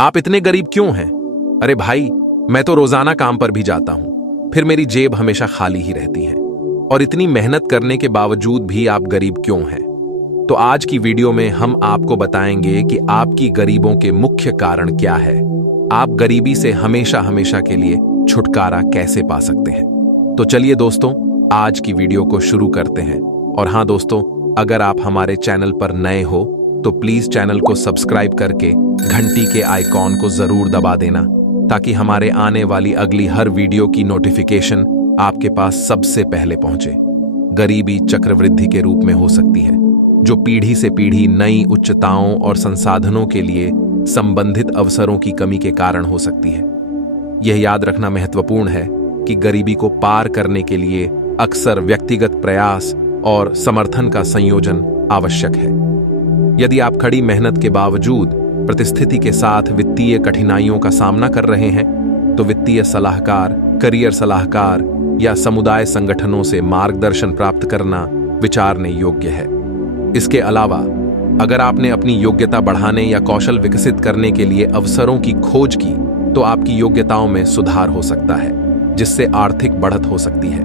आप इतने गरीब क्यों हैं? अरे भाई, मैं तो रोजाना काम पर भी जाता हूं, फिर मेरी जेब हमेशा खाली ही रहती है। और इतनी मेहनत करने के बावजूद भी आप गरीब क्यों हैं? तो आज की वीडियो में हम आपको बताएंगे कि आपकी गरीबों के मुख्य कारण क्या है। आप गरीबी से हमेशा हमेशा के लिए छुटकारा कैसे पा सकते हैं। तो चलिए दोस्तों, आज की वीडियो को शुरू करते हैं। और हाँ दोस्तों, अगर आप हमारे चैनल पर नए हो तो प्लीज चैनल को सब्सक्राइब करके घंटी के आइकॉन को जरूर दबा देना, ताकि हमारे आने वाली अगली हर वीडियो की नोटिफिकेशन आपके पास सबसे पहले पहुंचे। गरीबी चक्रवृद्धि के रूप में हो सकती है, जो पीढ़ी से पीढ़ी नई उच्चताओं और संसाधनों के लिए संबंधित अवसरों की कमी के कारण हो सकती है। यह याद रखना महत्वपूर्ण है कि गरीबी को पार करने के लिए अक्सर व्यक्तिगत प्रयास और समर्थन का संयोजन आवश्यक है। यदि आप कड़ी मेहनत के बावजूद प्रतिस्थिति के साथ वित्तीय कठिनाइयों का सामना कर रहे हैं, तो वित्तीय सलाहकार, करियर सलाहकार या समुदाय संगठनों से मार्गदर्शन प्राप्त करना विचारने योग्य है। इसके अलावा अगर आपने अपनी योग्यता बढ़ाने या कौशल विकसित करने के लिए अवसरों की खोज की, तो आपकी योग्यताओं में सुधार हो सकता है, जिससे आर्थिक बढ़त हो सकती है।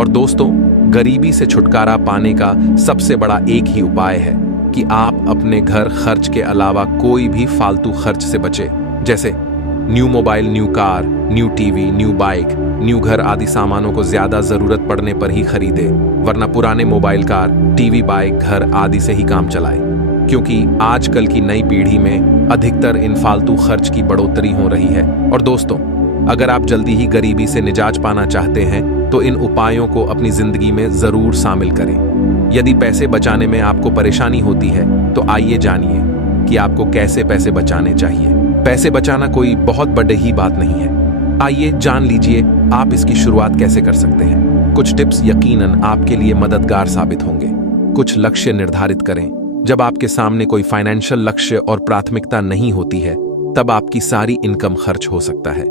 और दोस्तों, गरीबी से छुटकारा पाने का सबसे बड़ा एक ही उपाय है कि आप अपने घर खर्च के अलावा कोई भी फालतू खर्च से बचें, जैसे new mobile, new car, new TV, new bike, new घर आदि सामानों को ज्यादा जरूरत पड़ने पर ही खरीदें, वरना पुराने मोबाइल, कार, टीवी, बाइक, घर आदि से ही काम चलाएं। क्योंकि आजकल की नई पीढ़ी में अधिकतर इन फालतू खर्च की बढ़ोतरी हो रही है। और दोस्तों, अगर आप जल्दी ही गरीबी से निजात पाना चाहते हैं तो इन उपायों को अपनी जिंदगी में जरूर शामिल करें। यदि पैसे बचाने में आपको परेशानी होती है तो आइए जानिए कि आपको कैसे पैसे बचाने चाहिए। पैसे बचाना कोई बहुत बड़ी ही बात नहीं है। आइए जान लीजिए आप इसकी शुरुआत कैसे कर सकते हैं। कुछ टिप्स यकीनन आपके लिए मददगार साबित होंगे। कुछ लक्ष्य निर्धारित करें। जब आपके सामने कोई फाइनेंशियल लक्ष्य और प्राथमिकता नहीं होती है, तब आपकी सारी इनकम खर्च हो सकता है।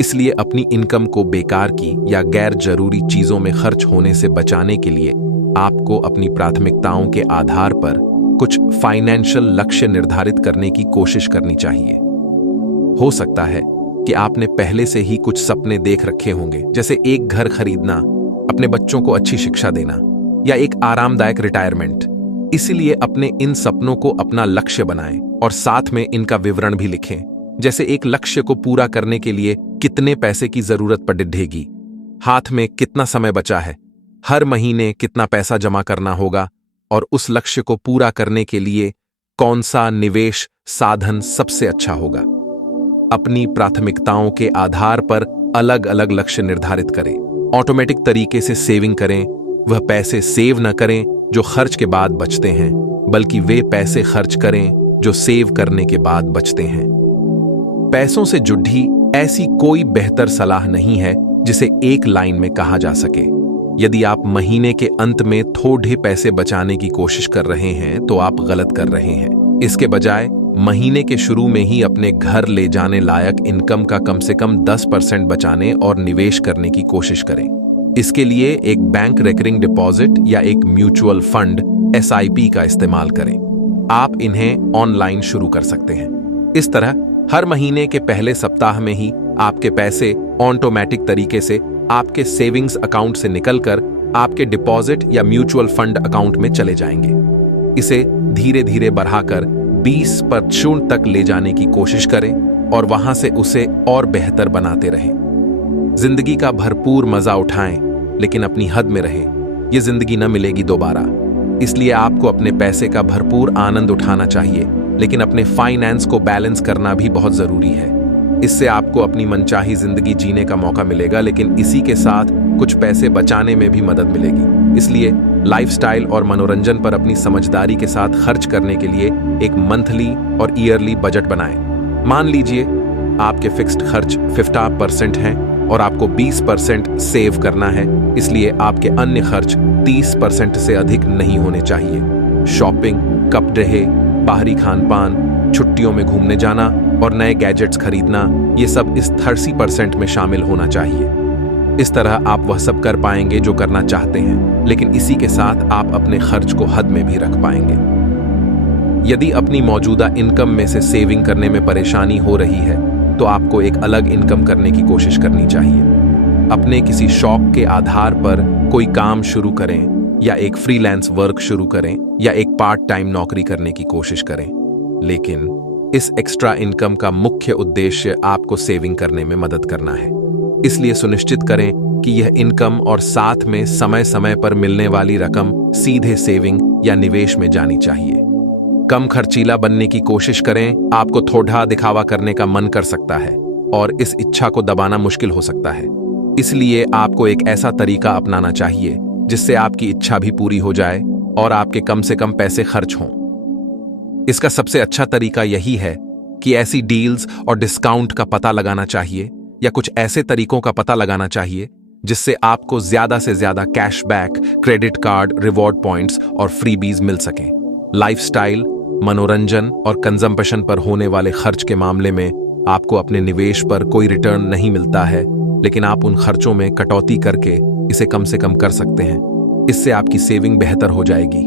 इसलिए अपनी इनकम को बेकार की या गैर जरूरी चीजों में खर्च होने से बचाने के लिए आपको अपनी प्राथमिकताओं के आधार पर कुछ फाइनेंशियल लक्ष्य निर्धारित करने की कोशिश करनी चाहिए। हो सकता है कि आपने पहले से ही कुछ सपने देख रखे होंगे, जैसे एक घर खरीदना, अपने बच्चों को अच्छी शिक्षा देना या एक आरामदायक रिटायरमेंट। इसलिए अपने इन सपनों को अपना लक्ष्य बनाएं और साथ में इनका विवरण भी लिखें, जैसे एक लक्ष्य को पूरा करने के लिए कितने पैसे की जरूरत पड़ेगी, हाथ में कितना समय बचा है, हर महीने कितना पैसा जमा करना होगा और उस लक्ष्य को पूरा करने के लिए कौन सा निवेश साधन सबसे अच्छा होगा। अपनी प्राथमिकताओं के आधार पर अलग अलग लक्ष्य निर्धारित करें। ऑटोमेटिक तरीके से सेविंग करें। वह पैसे सेव न करें जो खर्च के बाद बचते हैं, बल्कि वे पैसे खर्च करें जो सेव करने के बाद बचते हैं। पैसों से जुड़ी ऐसी कोई बेहतर सलाह नहीं है जिसे एक लाइन में कहा जा सके। यदि आप महीने के अंत में थोड़े पैसे बचाने की कोशिश कर रहे हैं तो आप गलत कर रहे हैं। इसके बजाय महीने के शुरू में ही अपने घर ले जाने लायक इनकम का कम से कम 10% बचाने और निवेश करने की कोशिश करें। इसके लिए एक बैंक रेकरिंग डिपॉजिट या एक म्यूचुअल फंड SIP का इस्तेमाल करें। आप इन्हें ऑनलाइन शुरू कर सकते हैं। इस तरह हर महीने के पहले सप्ताह में ही आपके पैसे ऑटोमेटिक तरीके से आपके सेविंग्स अकाउंट से निकलकर आपके डिपॉजिट या म्यूचुअल फंड अकाउंट में चले जाएंगे। इसे धीरे धीरे बढ़ाकर 20% तक ले जाने की कोशिश करें और वहां से उसे और बेहतर बनाते रहें। जिंदगी का भरपूर मजा उठाएं, लेकिन अपनी हद में रहें। ये जिंदगी न मिलेगी दोबारा। इसलिए आपको अपने पैसे का भरपूर आनंद उठाना चाहिए, लेकिन अपने फाइनेंस को बैलेंस करना भी बहुत जरूरी है। इससे आपको अपनी मनचाही जिंदगी जीने का मौका मिलेगा, लेकिन इसी के साथ कुछ पैसे बचाने में भी मदद मिलेगी। इसलिए लाइफस्टाइल और मनोरंजन पर अपनी समझदारी के साथ खर्च करने के लिए एक मंथली और ईयरली बजट बनाएं। मान लीजिए आपके फिक्स्ड खर्च 50% हैं और आपको 20% सेव करना है, इसलिए आपके अन्य खर्च 30% से अधिक नहीं होने चाहिए। शॉपिंग, कपड़े, बाहरी खान पान, छुट्टियों में घूमने जाना और नए गैजेट्स खरीदना, ये सब इस 30% में शामिल होना चाहिए। इस तरह आप वह सब कर पाएंगे जो करना चाहते हैं, लेकिन इसी के साथ आप अपने खर्च को हद में भी रख पाएंगे। यदि अपनी मौजूदा इनकम में से सेविंग करने में परेशानी हो रही है तो आपको एक अलग इनकम करने की कोशिश करनी चाहिए। अपने किसी शौक के आधार पर कोई काम शुरू करें या एक फ्रीलांस वर्क शुरू करें या एक पार्ट टाइम नौकरी करने की कोशिश करें। लेकिन इस एक्स्ट्रा इनकम का मुख्य उद्देश्य आपको सेविंग करने में मदद करना है। इसलिए सुनिश्चित करें कि यह इनकम और साथ में समय समय पर मिलने वाली रकम सीधे सेविंग या निवेश में जानी चाहिए। कम खर्चीला बनने की कोशिश करें। आपको थोड़ा दिखावा करने का मन कर सकता है और इस इच्छा को दबाना मुश्किल हो सकता है। इसलिए आपको एक ऐसा तरीका अपनाना चाहिए जिससे आपकी इच्छा भी पूरी हो जाए और आपके कम से कम पैसे खर्च हों। इसका सबसे अच्छा तरीका यही है कि ऐसी डील्स और डिस्काउंट का पता लगाना चाहिए या कुछ ऐसे तरीकों का पता लगाना चाहिए जिससे आपको ज्यादा से ज्यादा cashback, credit card, reward points और फ्रीबीज मिल सकें। लाइफस्टाइल, मनोरंजन और कंजम्पशन पर होने वाले खर्च के मामले में आपको अपने निवेश पर कोई रिटर्न नहीं मिलता है, लेकिन आप उन खर्चों में कटौती करके इसे कम से कम कर सकते हैं। इससे आपकी सेविंग बेहतर हो जाएगी।